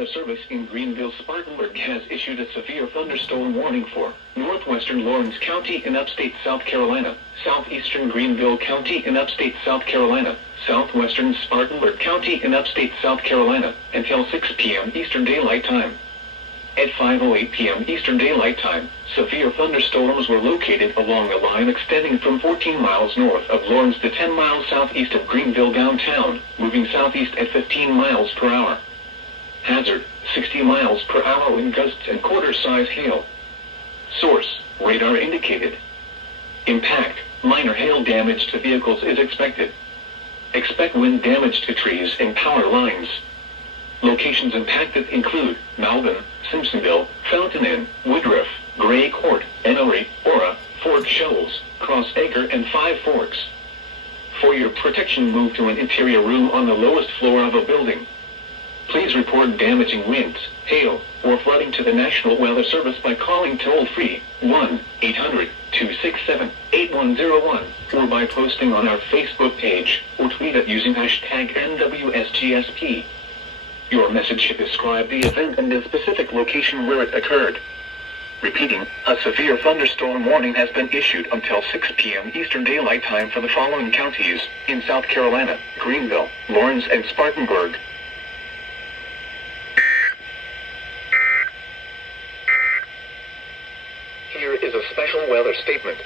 Weather Service in Greenville-Spartanburg has issued a severe thunderstorm warning for northwestern Lawrence County in upstate South Carolina, southeastern Greenville County in upstate South Carolina, southwestern Spartanburg County in upstate South Carolina, until 6 p.m. Eastern Daylight Time. At 5:08 p.m. Eastern Daylight Time, severe thunderstorms were located along a line extending from 14 miles north of Lawrence to 10 miles southeast of Greenville downtown, moving southeast at 15 miles per hour. Hazard, 60 miles per hour wind gusts and quarter-size hail. Source, radar indicated. Impact, minor hail damage to vehicles is expected. Expect wind damage to trees and power lines. Locations impacted include Malvern, Simpsonville, Fountain Inn, Woodruff, Gray Court, Enory, Ora, Fort Shoals, Cross Acre, and Five Forks. For your protection, move to an interior room on the lowest floor of a building. Please report damaging winds, hail, or flooding to the National Weather Service by calling toll-free 1-800-267-8101 or by posting on our Facebook page or tweet it using hashtag NWSGSP. Your message should describe the event and the specific location where it occurred. Repeating, a severe thunderstorm warning has been issued until 6 p.m. Eastern Daylight Time for the following counties in South Carolina: Greenville, Lawrence, and Spartanburg. Here is a special weather statement.